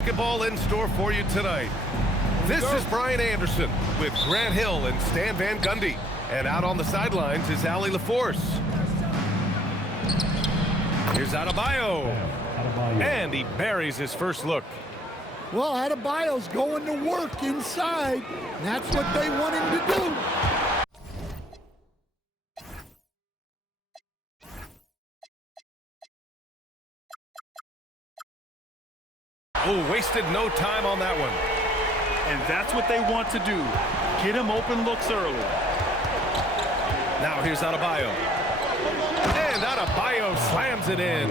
Basketball in store for you tonight. This is Brian Anderson with Grant Hill and Stan Van Gundy. And out on the sidelines is Allie LaForce. Here's Adebayo. And he buries his first look. Well, Adebayo's going to work inside. And that's what they want him to do. Oh, wasted no time on that one. And that's what they want to do. Get him open looks early. Now here's Adebayo. And Adebayo slams it in.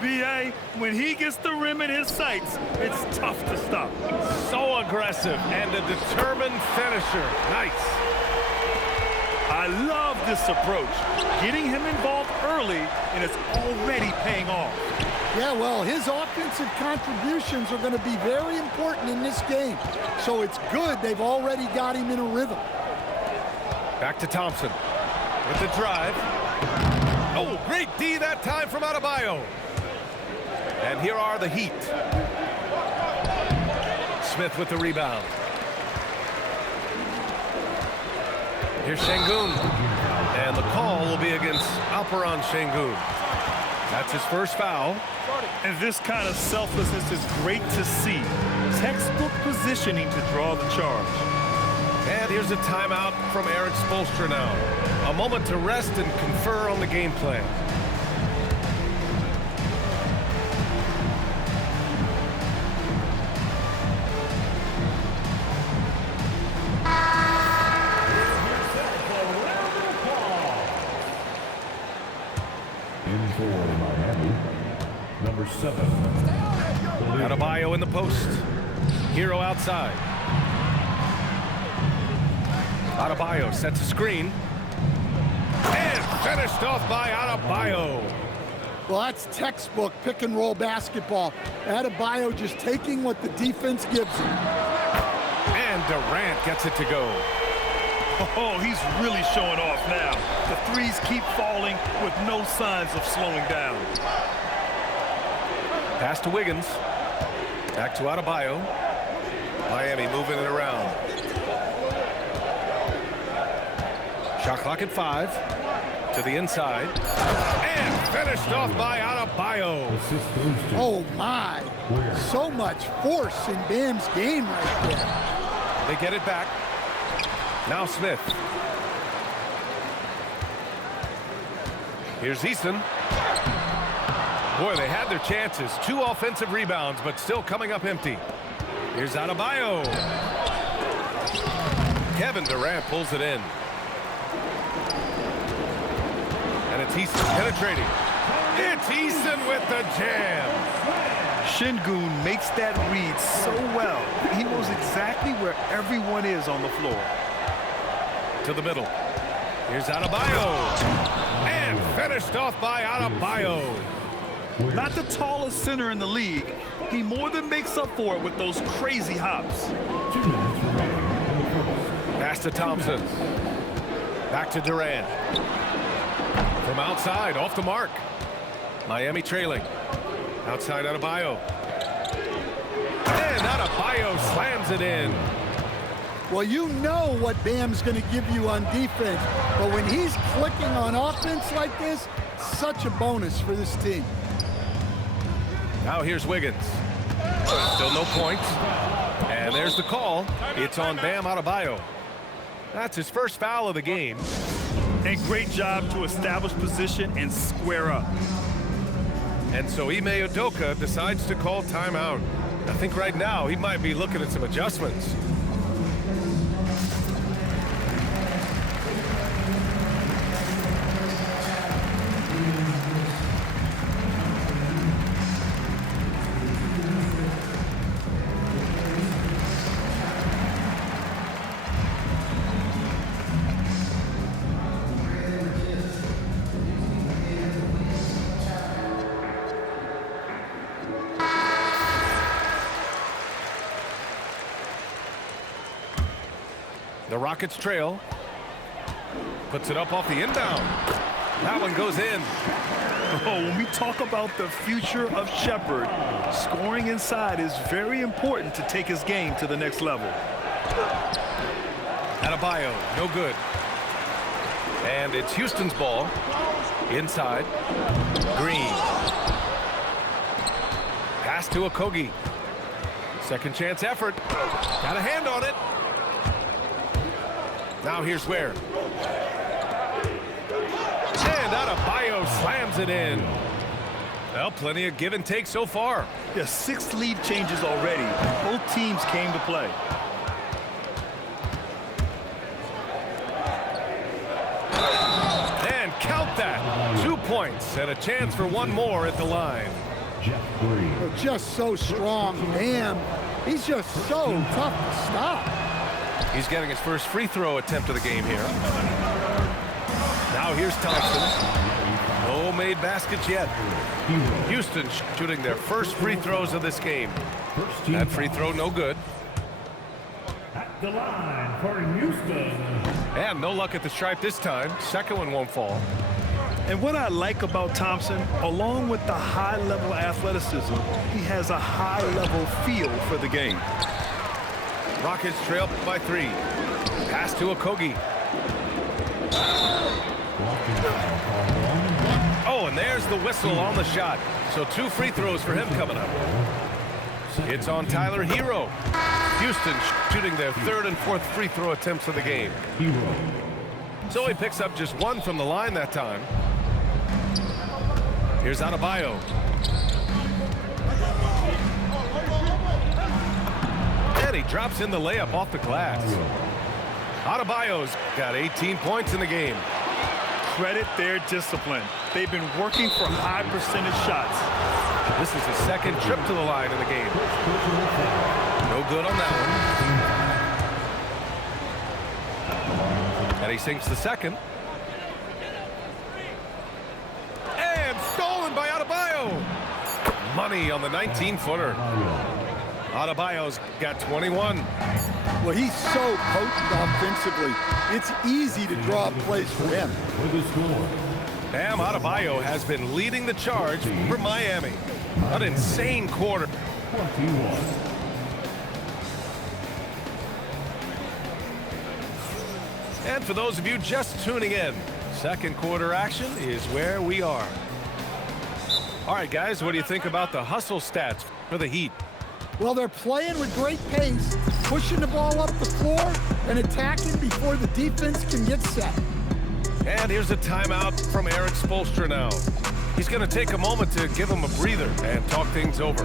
B.A., when he gets the rim in his sights, it's tough to stop. So aggressive and a determined finisher. Nice. I love this approach. Getting him involved early, and it's already paying off. Yeah, well, his offensive contributions are going to be very important in this game. So it's good they've already got him in a rhythm. Back to Thompson with the drive. Oh, great D that time from Adebayo. And here are the Heat. Smith with the rebound. Here's Şengün. And the call will be against Alperen Şengün. That's his first foul. And this kind of selflessness is great to see. Textbook positioning to draw the charge. And here's a timeout from Eric Spoelstra now. A moment to rest and confer on the game plan. In for Miami, number 7. Adebayo in the post. Hero outside. Adebayo sets a screen. And finished off by Adebayo. Well, that's textbook pick-and-roll basketball. Adebayo just taking what the defense gives him. And Durant gets it to go. Oh, he's really showing off now. The threes keep falling with no signs of slowing down. Pass to Wiggins. Back to Adebayo. Miami moving it around. Shot clock at 5. To the inside. And finished off by Adebayo. Oh, my. So much force in Bam's game right there. They get it back. Now Smith. Here's Easton. Boy, they had their chances. 2 offensive rebounds, but still coming up empty. Here's Adebayo. Kevin Durant pulls it in. And it's Easton penetrating. It's Easton with the jam. Şengün makes that read so well. He knows exactly where everyone is on the floor. To the middle. Here's Adebayo. And finished off by Adebayo. Not the tallest center in the league. He more than makes up for it with those crazy hops. Pass to Thompson. Back to Durant. From outside, off the mark. Miami trailing. Outside Adebayo. And Adebayo slams it in. Well, you know what Bam's going to give you on defense. But when he's clicking on offense like this, such a bonus for this team. Now here's Wiggins. Still no points. And there's the call. It's on Bam Adebayo. That's his first foul of the game. And great job to establish position and square up. And so Ime Udoka decides to call timeout. I think right now he might be looking at some adjustments. The Rockets trail. Puts it up off the inbound. That one goes in. Oh, when we talk about the future of Shepherd, scoring inside is very important to take his game to the next level. Adebayo, no good. And it's Houston's ball. Inside. Green. Pass to Okogie. Second chance effort. Got a hand on it. Now here's where. And Adebayo slams it in. Well, plenty of give and take so far. Yeah, 6 lead changes already. Both teams came to play. And count that. 2 points and a chance for one more at the line. They're just so strong. Bam. He's just so tough to stop. He's getting his first free throw attempt of the game here. Now here's Thompson. No made baskets yet. Houston shooting their first free throws of this game. That free throw no good. At the line for Houston. And no luck at the stripe this time. Second one won't fall. And what I like about Thompson, along with the high-level athleticism, he has a high-level feel for the game. Rockets trail by 3. Pass to Okogie. Oh, and there's the whistle on the shot. So 2 free throws for him coming up. It's on Tyler Hero. Houston shooting their 3rd and 4th free throw attempts of the game. So he picks up just 1 from the line that time. Here's Adebayo. And he drops in the layup off the glass. Adebayo's got 18 points in the game. Credit their discipline. They've been working for high percentage shots. This is his 2nd trip to the line in the game. No good on that one. And he sinks the 2nd. And stolen by Adebayo. Money on the 19-footer. Adebayo's got 21. Well, he's so potent offensively. It's easy to draw plays for him. Bam Adebayo has been leading the charge for Miami. An insane quarter. 21. And for those of you just tuning in, second quarter action is where we are. All right, guys, what do you think about the hustle stats for the Heat? Well, they're playing with great pace, pushing the ball up the floor and attacking before the defense can get set. And here's a timeout from Eric Spoelstra now. He's going to take a moment to give him a breather and talk things over.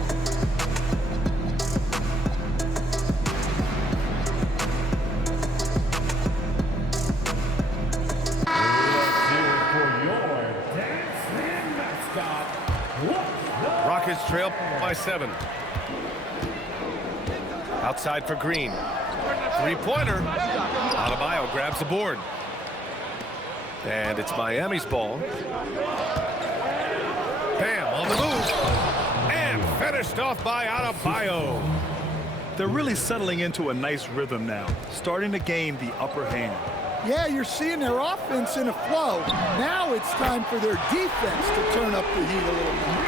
Rockets trail by 7. Outside for Green. Three-pointer. Adebayo grabs the board. And it's Miami's ball. Bam, on the move. And finished off by Adebayo. They're really settling into a nice rhythm now, starting to gain the upper hand. Yeah, you're seeing their offense in a flow. Now it's time for their defense to turn up the heat a little more.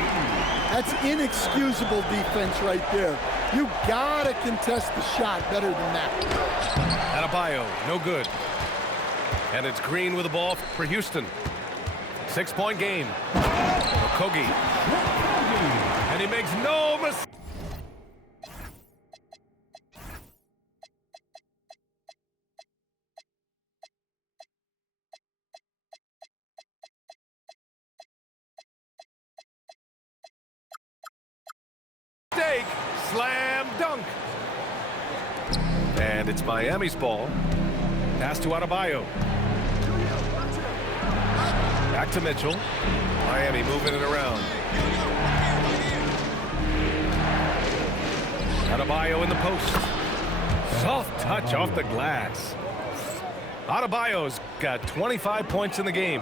That's inexcusable defense right there. You gotta contest the shot better than that. Adebayo, no good. And it's Green with the ball for Houston. 6-point game. Okogie. And he makes no mistake. Slam dunk. And it's Miami's ball. Pass to Adebayo. Back to Mitchell. Miami moving it around. Adebayo in the post. Soft touch off the glass. Adebayo's got 25 points in the game.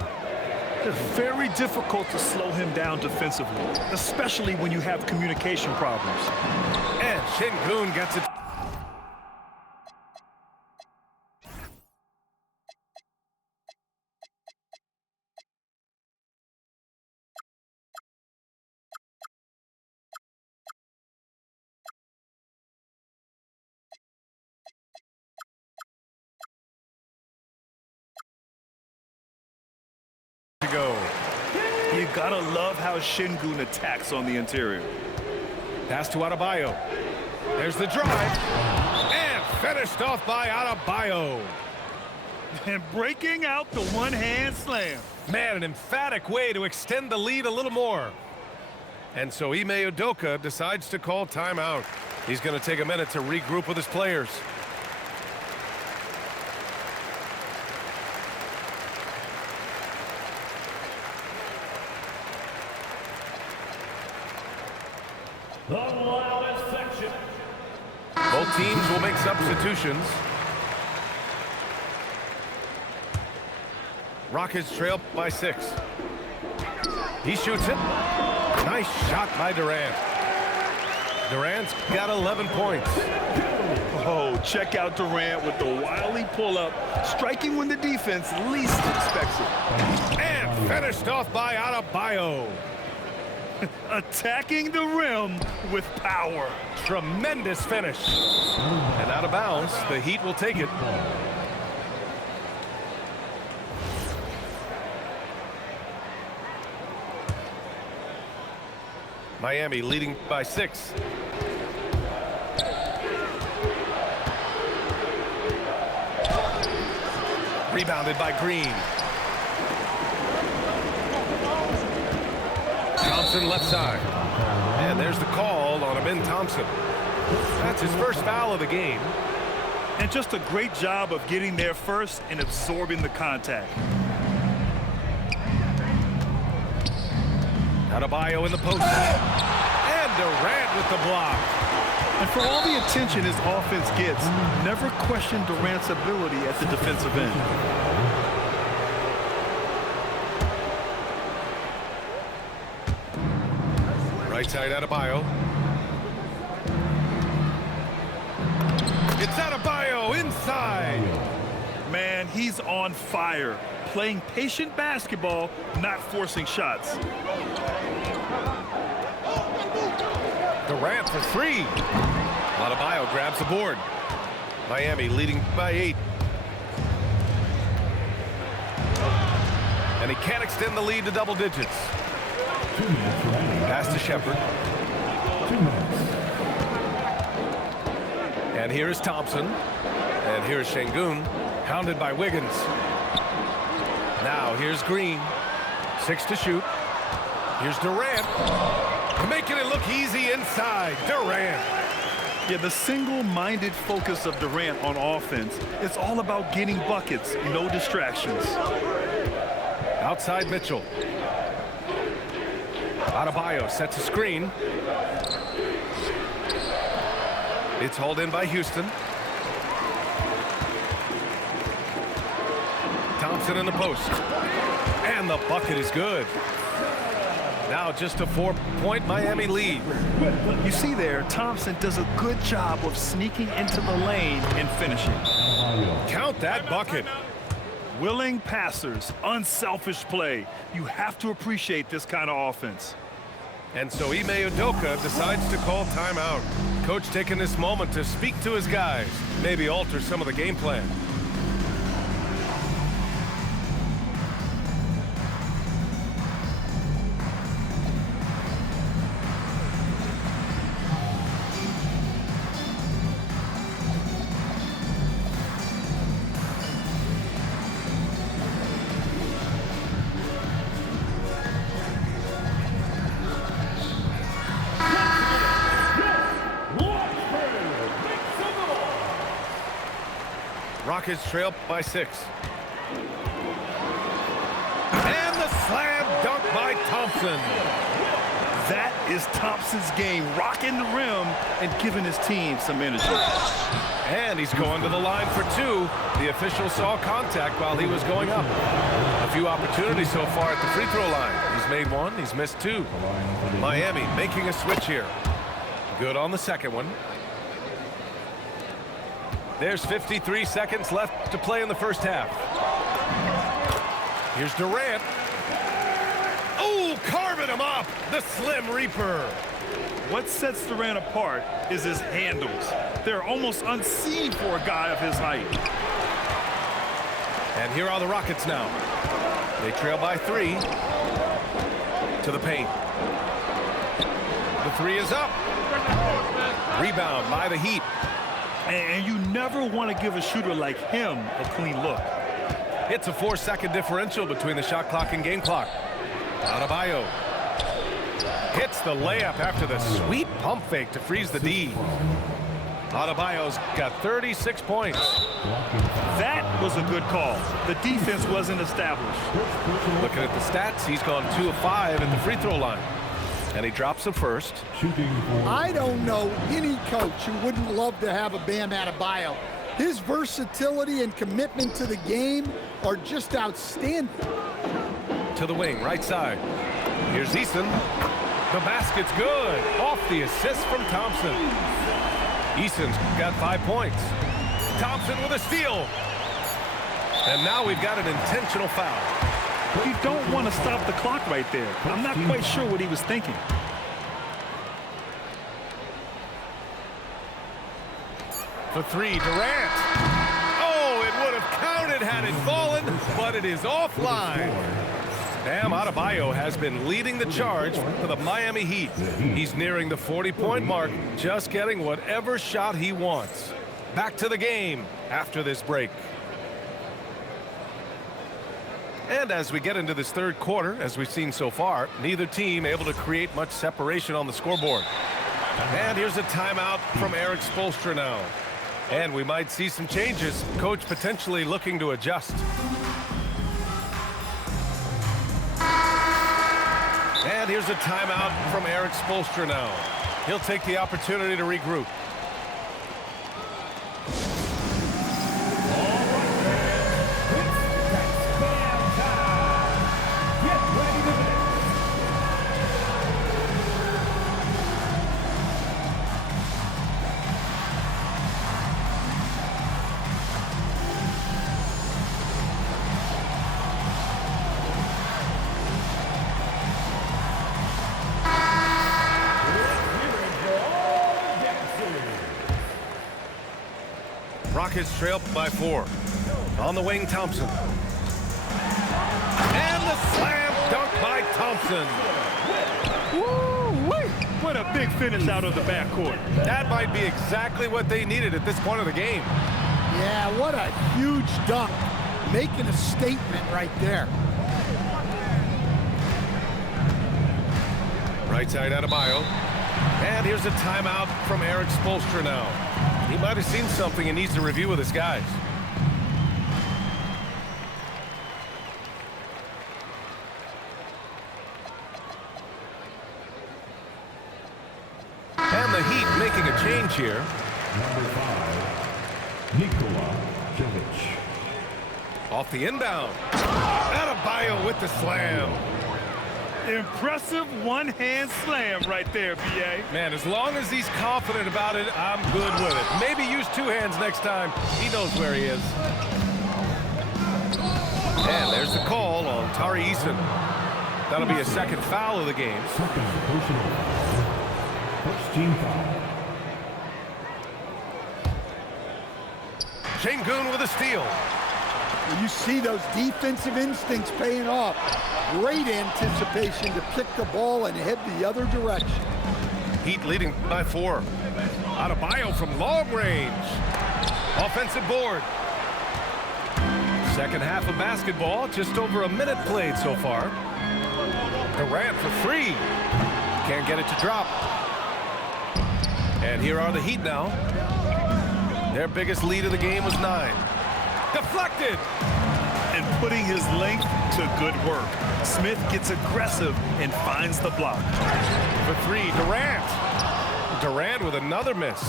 It's very difficult to slow him down defensively, especially when you have communication problems. And Şengün gets it. gotta love how Şengün attacks on the interior. Pass to Adebayo. There's the drive. And finished off by Adebayo. And breaking out the one-hand slam. Man, an emphatic way to extend the lead a little more. And so Ime Udoka decides to call timeout. He's going to take a minute to regroup with his players. The loudest section. Both teams will make substitutions. Rockets trail by 6. He shoots it. Nice shot by Durant. Durant's got 11 points. Oh, check out Durant with the wily pull-up, striking when the defense least expects it. And finished off by Adebayo. Attacking the rim with power. Tremendous finish. And out of bounds, the Heat will take it. Miami leading by 6. Rebounded by Green. Thompson left side. And there's the call on Amin Thompson. That's his first foul of the game. And just a great job of getting there first and absorbing the contact. Adebayo in the post. And Durant with the block. And for all the attention his offense gets, never question Durant's ability at the defensive end. Right side Adebayo. It's Adebayo inside. Man, he's on fire. Playing patient basketball, not forcing shots. Durant for 3. Bamadebayo grabs the board. Miami leading by 8. And he can't extend the lead to double digits. 2 minutes remaining. Pass to Shepherd. 2 minutes. And here is Thompson. And here's Şengün, hounded by Wiggins. Now here's Green. 6 to shoot. Here's Durant. Making it look easy inside. Durant. Yeah, the single-minded focus of Durant on offense, it's all about getting buckets, no distractions. Outside Mitchell. Adebayo sets a screen. It's hauled in by Houston. Thompson in the post. And the bucket is good. Now just a 4-point Miami lead. You see there, Thompson does a good job of sneaking into the lane and finishing. Count that bucket. Willing passers, unselfish play. You have to appreciate this kind of offense. And so Ime Udoka decides to call timeout. Coach taking this moment to speak to his guys, maybe alter some of the game plan. Rockets trail by 6. And the slam dunk by Thompson. That is Thompson's game, rocking the rim and giving his team some energy. And he's going to the line for 2. The official saw contact while he was going up. A few opportunities so far at the free throw line. He's made 1, he's missed 2. Miami making a switch here. Good on the second one. There's 53 seconds left to play in the first half. Here's Durant. Oh, carving him up, the Slim Reaper. What sets Durant apart is his handles. They're almost unseen for a guy of his height. And here are the Rockets now. They trail by 3. to the paint. The three is up. Rebound by the Heat. And you never want to give a shooter like him a clean look. It's a 4-second differential between the shot clock and game clock. Adebayo hits the layup after the sweet pump fake to freeze the D. Adebayo's got 36 points. That was a good call. The defense wasn't established. Looking at the stats, he's gone 2 of 5 at the free throw line. And he drops the first. I don't know any coach who wouldn't love to have a Bam Adebayo. His versatility and commitment to the game are just outstanding. To the wing, right side. Here's Eason. The basket's good. Off the assist from Thompson. Eason's got 5 points. Thompson with a steal. And now we've got an intentional foul. You don't want to stop the clock right there. I'm not quite sure what he was thinking. For three, Durant. Oh, it would have counted had it fallen, but it is offline. Bam Adebayo has been leading the charge for the Miami Heat. He's nearing the 40-point mark, just getting whatever shot he wants. Back to the game after this break. And as we get into this third quarter, as we've seen so far, neither team able to create much separation on the scoreboard. And here's a timeout from Eric Spoelstra now. And we might see some changes. Coach potentially looking to adjust. And here's a timeout from Eric Spoelstra now. He'll take the opportunity to regroup. Rockets trail by 4. On the wing, Thompson. And the slam dunk by Thompson. Woo-wee! What a big finish out of the backcourt. That might be exactly what they needed at this point of the game. Yeah, what a huge dunk. Making a statement right there. Right side, Adebayo. And here's a timeout from Eric Spoelstra now. He might have seen something and needs to review with his guys. And the Heat making a change here. Number 5, Nikola Jovic. Off the inbound. Adebayo with the slam. Impressive one-hand slam right there, B.A. Man, as long as he's confident about it, I'm good with it. Maybe use 2 hands next time. He knows where he is. And there's the call on Tari Eason. That'll be a second foul of the game. Second personal foul. First team foul. Şengün with a steal. You see those defensive instincts paying off. Great anticipation to pick the ball and head the other direction. Heat leading by 4. Adebayo from long range. Offensive board. Second half of basketball, just over a minute played so far. Durant for 3. Can't get it to drop. And here are the Heat now. Their biggest lead of the game was 9. Deflected. And putting his length to good work. Smith gets aggressive and finds the block. For 3, Durant. Durant with another miss.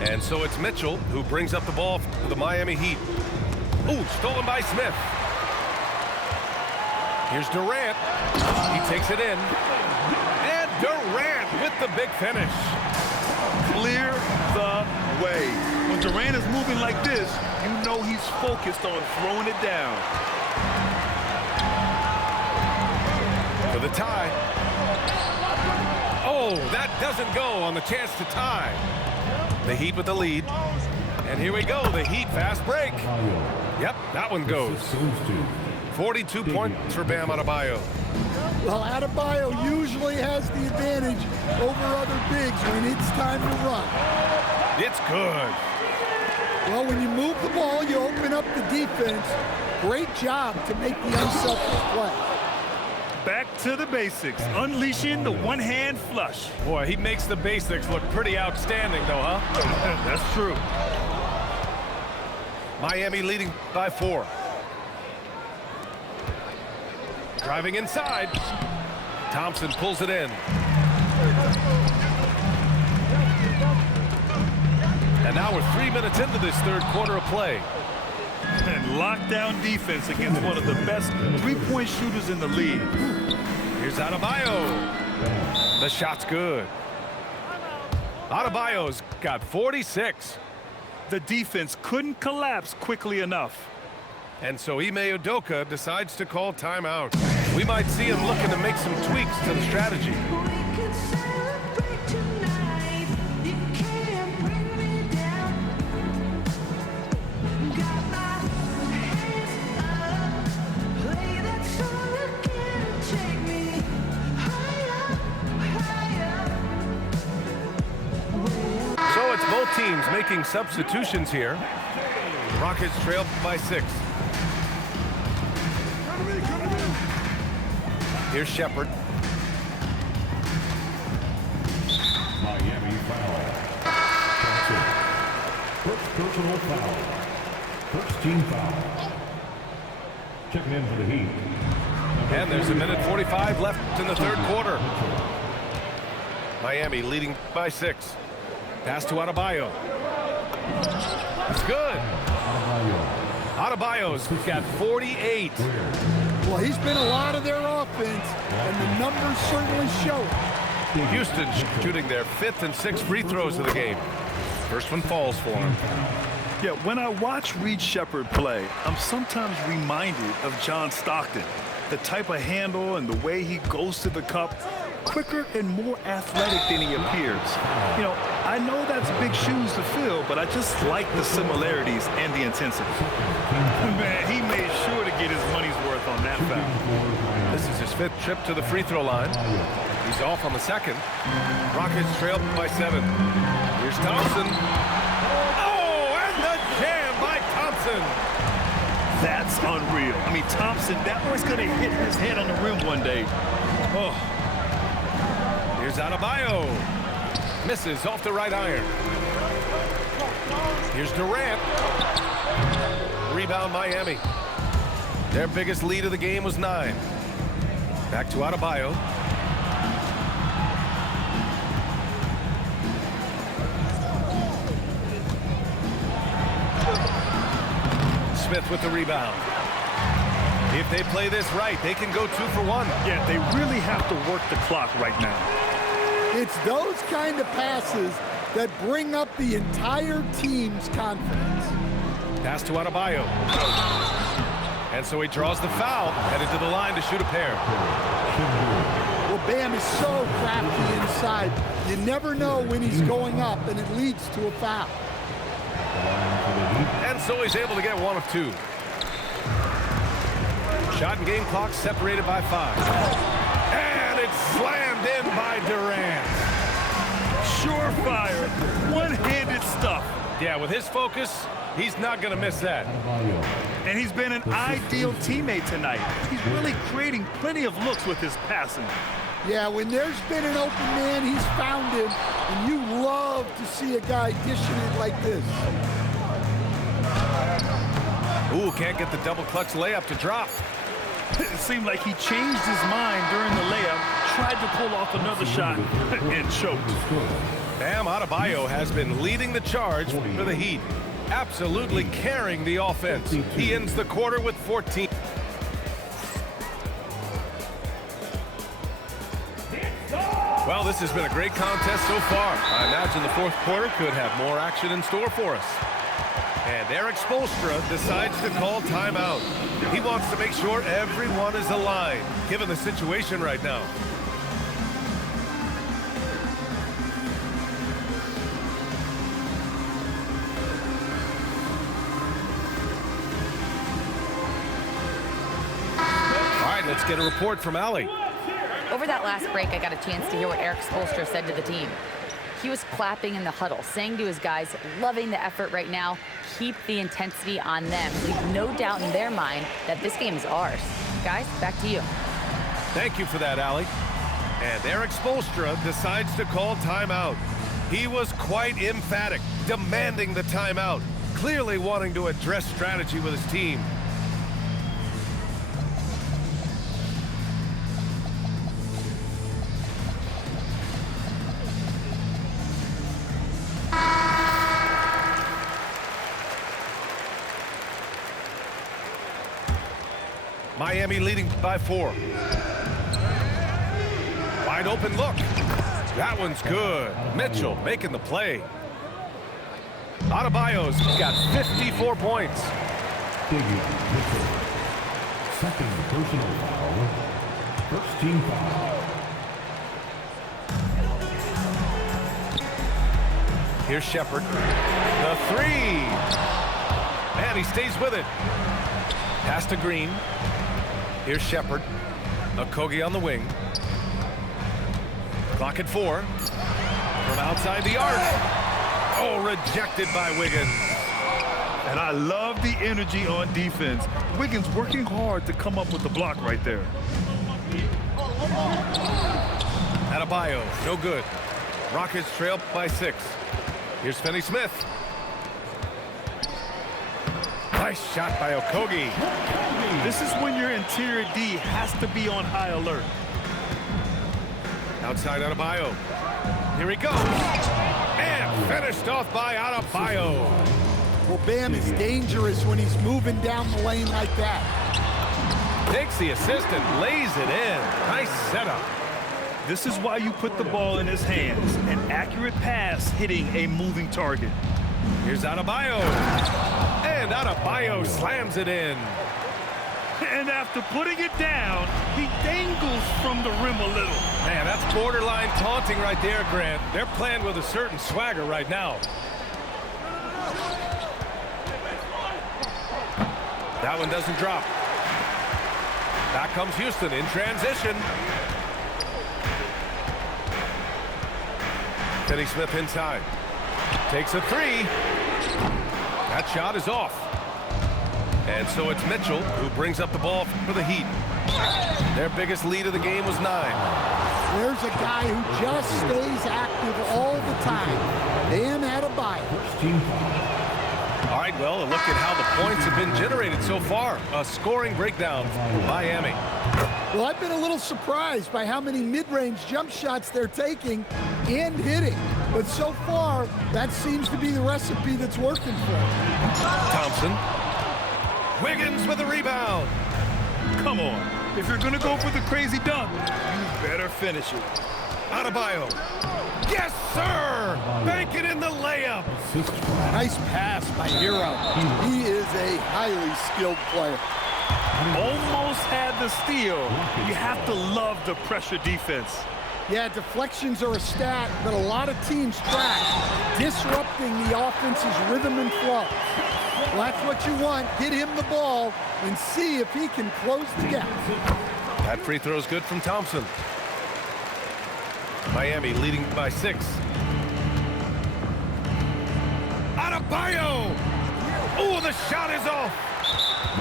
And so it's Mitchell who brings up the ball for the Miami Heat. Ooh, stolen by Smith. Here's Durant. He takes it in. And Durant with the big finish. Clear the way. When Durant is moving like this, you know he's focused on throwing it down. For the tie. Oh, that doesn't go on the chance to tie. The Heat with the lead. And here we go, the Heat fast break. Yep, that one goes. 42 points for Bam Adebayo. Well, Adebayo usually has the advantage over other bigs when it's time to run. It's good. Well, when you move the ball, you open up the defense. Great job to make the unselfish play. Back to the basics, unleashing the one-hand flush. Boy, he makes the basics look pretty outstanding, though, huh? That's true. Miami leading by 4. Driving inside. Thompson pulls it in. And now we're 3 minutes into this third quarter of play. And lockdown defense against one of the best three-point shooters in the league. Here's Adebayo. The shot's good. Adebayo's got 46. The defense couldn't collapse quickly enough. And so Ime Udoka decides to call timeout. We might see him looking to make some tweaks to the strategy. So it's both teams making substitutions here. Rockets trail by 6. Here's Shepherd. Miami foul. First personal foul. First team foul. Checking in for the Heat. And there's a minute 45 left in the third quarter. Miami leading by 6. Pass to Adebayo. It's good. Adebayo's got 48. Well, he's been a lot of their offense, and the numbers certainly show it. Houston shooting their 5th and 6th free throws of the game. First one falls for him. Yeah, when I watch Reed Shepherd play, I'm sometimes reminded of John Stockton. The type of handle and the way he goes to the cup, quicker and more athletic than he appears. You know, I know that's big shoes to fill, but I just like the similarities and the intensity. Man, he made sure to get his money's worth on that foul. This is his 5th trip to the free throw line. He's off on the 2nd. Rockets trail by 7. Here's Thompson. Oh, and the jam by Thompson. That's unreal. I mean, Thompson, that boy's going to hit his head on the rim one day. Oh. Here's Adebayo. Misses off the right iron. Here's Durant. Rebound Miami. Their biggest lead of the game was 9. Back to Adebayo. Smith with the rebound. If they play this right, they can go 2 for 1. Yeah, they really have to work the clock right now. It's those kind of passes that bring up the entire team's confidence. Pass to Adebayo. And so he draws the foul, headed to the line to shoot a pair. Well, Bam is so crafty inside. You never know when he's going up, and it leads to a foul. And so he's able to get 1 of 2. Shot and game clock separated by 5. And it's slammed in by Durant. Surefire, one-handed stuff. Yeah, with his focus, he's not going to miss that. And he's been an ideal teammate tonight. He's really creating plenty of looks with his passing. Yeah, when there's been an open man, he's found him, and you love to see a guy dishing it like this. Ooh, can't get the double clutch layup to drop. It seemed like he changed his mind during the layup, tried to pull off another shot, and choked. Bam Adebayo has been leading the charge for the Heat, absolutely carrying the offense. He ends the quarter with 14. Well, this has been a great contest so far. I imagine the fourth quarter could have more action in store for us. And Eric Spoelstra decides to call timeout. He wants to make sure everyone is aligned, given the situation right now. All right, let's get a report from Allie. Over that last break, I got a chance to hear what Eric Spoelstra said to the team. He was clapping in the huddle, saying to his guys, loving the effort right now, keep the intensity on them. Leave no doubt in their mind that this game is ours. Guys, back to you. Thank you for that, Allie. And Eric Spoelstra decides to call timeout. He was quite emphatic, demanding the timeout, clearly wanting to address strategy with his team. Miami leading by 4. Wide open look. That one's good. Mitchell making the play. Adebayo's got 54 points. Second personal foul. First team foul. Here's Shepard. The 3. And he stays with it. Pass to Green. Here's Shepard. Okogie on the wing. Clock at 4. From outside the arc. Oh, rejected by Wiggins. And I love the energy on defense. Wiggins working hard to come up with the block right there. Adebayo, no good. Rockets trail by 6. Here's Finney-Smith. Nice shot by Okogie. This is when your interior D has to be on high alert. Outside Adebayo. Here he goes. And finished off by Adebayo. Well, Bam is dangerous when he's moving down the lane like that. Takes the assist and lays it in. Nice setup. This is why you put the ball in his hands. An accurate pass hitting a moving target. Here's Adebayo. And Adebayo slams it in. And after putting it down, he dangles from the rim a little. Man, that's borderline taunting right there, Grant. They're playing with a certain swagger right now. That one doesn't drop. Back comes Houston in transition. Finney-Smith inside. Takes a 3. That shot is off. And so it's Mitchell who brings up the ball for the Heat. Their biggest lead of the game was 9. There's a guy who just stays active all the time. Bam Adebayo. All right, well, a look at how the points have been generated so far. A scoring breakdown for Miami. Well, I've been a little surprised by how many mid-range jump shots they're taking and hitting. But so far, that seems to be the recipe that's working for them. Thompson. Wiggins with the rebound. Come on. If you're going to go for the crazy dunk, you better finish it. Adebayo. Yes, sir! Bank it in the layup. Nice pass by Hero. He is a highly skilled player. Almost had the steal. You have to love the pressure defense. Yeah, deflections are a stat that a lot of teams track, disrupting the offense's rhythm and flow. Well, that's what you want. Get him the ball and see if he can close the gap. That free throw is good from Thompson. Miami leading by 6. Adebayo! Oh, the shot is off!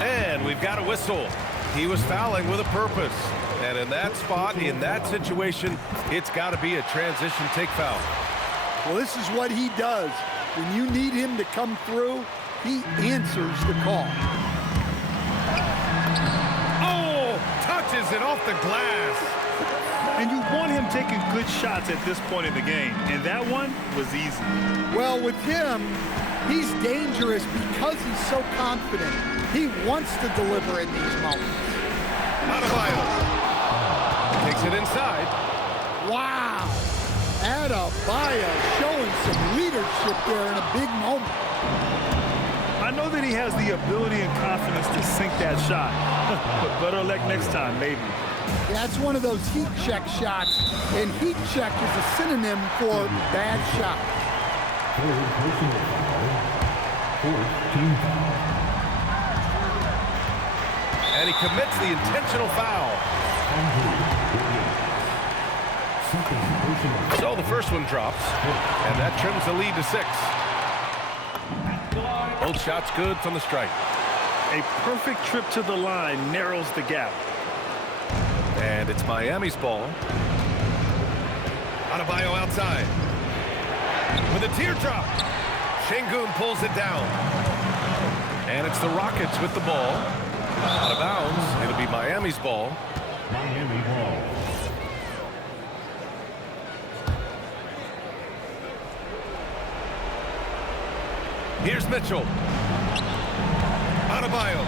And we've got a whistle. He was fouling with a purpose. And in that spot, in that situation, it's got to be a transition take foul. Well, this is what he does. When you need him to come through, he answers the call. Oh, touches it off the glass. And you want him taking good shots at this point in the game. And that one was easy. Well, with him, he's dangerous because he's so confident. He wants to deliver in these moments. Adebayo takes it inside. Wow. Adebayo showing some leadership there in a big moment. I know that he has the ability and confidence to sink that shot. But better luck next time, maybe. Yeah, it's one of those heat check shots, and heat check is a synonym for bad shot. And he commits the intentional foul. Second personal. So the first one drops, and that trims the lead to 6. Both shots good from the strike. A perfect trip to the line narrows the gap. And it's Miami's ball. Adebayo outside. With a teardrop. Şengün pulls it down. And it's the Rockets with the ball. Out of bounds. It'll be Miami's ball. Miami ball. Here's Mitchell. Adebayo.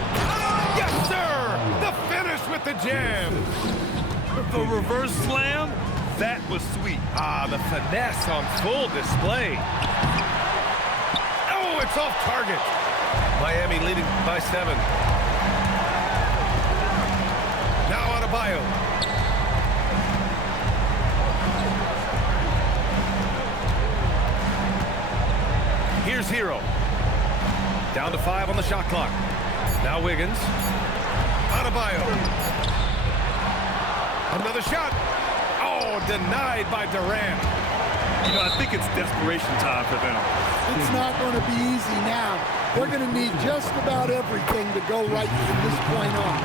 Yes, sir! The finish with the jam. The reverse slam, that was sweet. Ah, the finesse on full display. Oh, it's off target. Miami leading by 7. Now Adebayo. Here's Hero. Down to 5 on the shot clock. Now Wiggins. Adebayo. Another shot. Oh, denied by Durant. You know, I think it's desperation time for them. It's not going to be easy now. They're going to need just about everything to go right from this point on.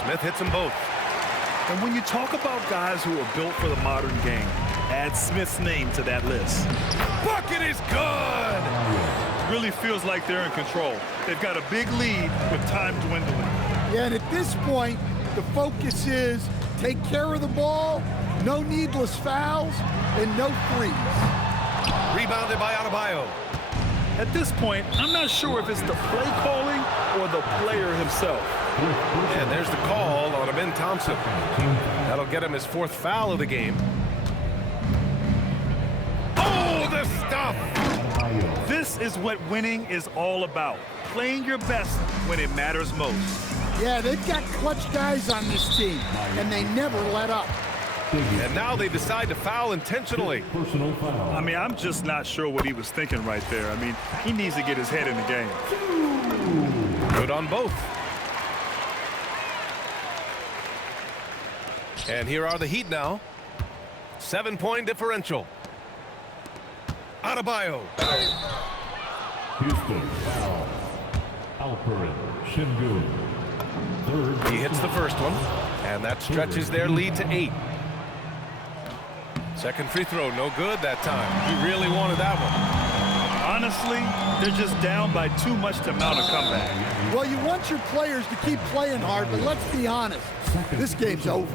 Smith hits them both. And when you talk about guys who are built for the modern game, add Smith's name to that list. Bucket is good. Really feels like they're in control. They've got a big lead with time dwindling. Yeah, and at this point, the focus is take care of the ball, no needless fouls, and no threes. Rebounded by Adebayo. At this point, I'm not sure if it's the play calling or the player himself. And there's the call on Amin Thompson. That'll get him his 4th foul of the game. Oh, the stuff! This is what winning is all about. Playing your best when it matters most. Yeah, they've got clutch guys on this team, and they never let up. And now they decide to foul intentionally. Personal foul. I mean, I'm just not sure what he was thinking right there. I mean, he needs to get his head in the game. Good on both. And here are the Heat now. 7-point differential. Adebayo. Houston foul. Alperen Şengün. Third. He hits the first one, and that stretches their lead to 8. Second free throw, no good that time. He really wanted that one. Honestly, they're just down by too much to mount a comeback. Well, you want your players to keep playing hard, but let's be honest, this game's over.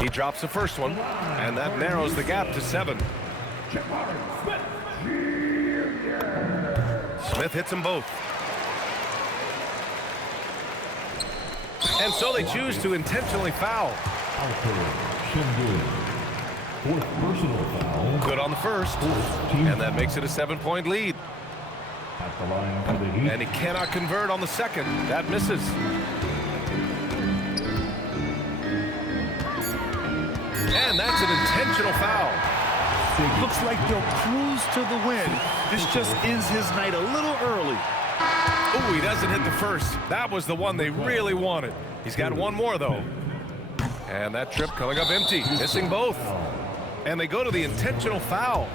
He drops the first one, and that narrows the gap to 7. Smith hits them both. And so they choose to intentionally foul. Alperen Şengün. 4th personal foul. Good on the first, and that makes it a 7-point lead. At the line for the Heat. And he cannot convert on the second. That misses. And that's an intentional foul. Looks like they'll cruise to the win. This just ends his night a little early. Oh, he doesn't hit the first. That was the one they really wanted. He's got one more, though. And that trip coming up empty, missing both. And they go to the intentional foul.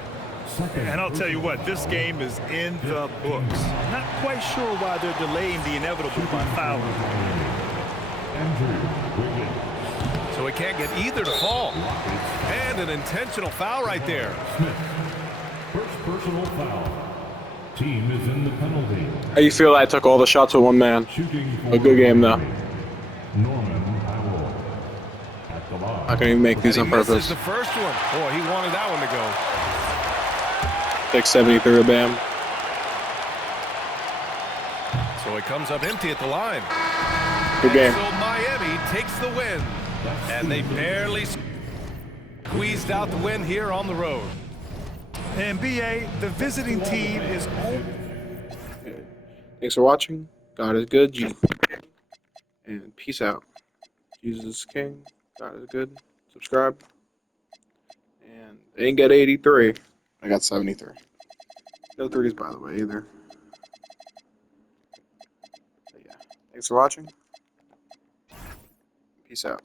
And I'll tell you what, this game is in the books. Not quite sure why they're delaying the inevitable by fouling. So he can't get either to fall. And an intentional foul right there. First personal foul. Team is in the penalty. How you feel I took all the shots with one man? Shooting A good game, though. Norman Powell. At the line. I can even make these on He misses purpose. the first one. Boy, he wanted that one to go. Take 73 to Bam. So he comes up empty at the line. Good game. So Miami takes the win. And they barely squeezed out the win here on the road. And BA, the visiting team is home. Thanks for watching. God is good. And peace out. Jesus is King. God is good. Subscribe. And they didn't get 83. I got 73. No threes, by the way, either. But yeah. Thanks for watching. Peace out.